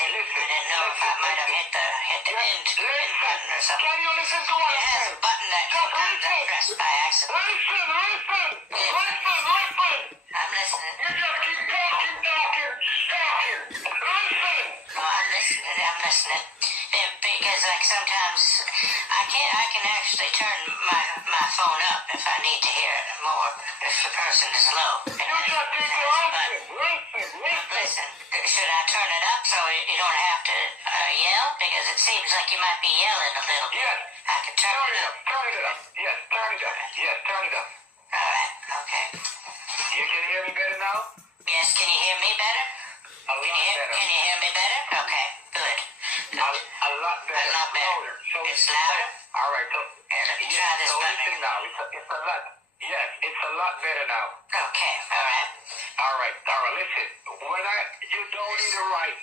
didn't know if I might have hit the end button or something. Can you listen to what It I'm has saying? a button that sometimes I press by accident. Listen. I'm listening. You just keep talking. Listen. Oh, I'm listening. Because like sometimes I can actually turn my phone up if I need to hear it more if the person is low. You just need to listen. Listen, should I turn it up so you don't have to yell? Because it seems like you might be yelling a little bit. Yes. I can turn it up. Turn it up. Yes, turn it up. Yes, turn it up. All right. Okay. You can hear me better now? Yes. Can you hear me better? A lot better. Can you hear me better? Okay. Good. A lot better. A lot better. Louder. So It's louder? All right. So, Here, let me try this so button. listen now. It's a lot. Yes, it's a lot better now. Okay. All right. All right. Listen. You don't need to write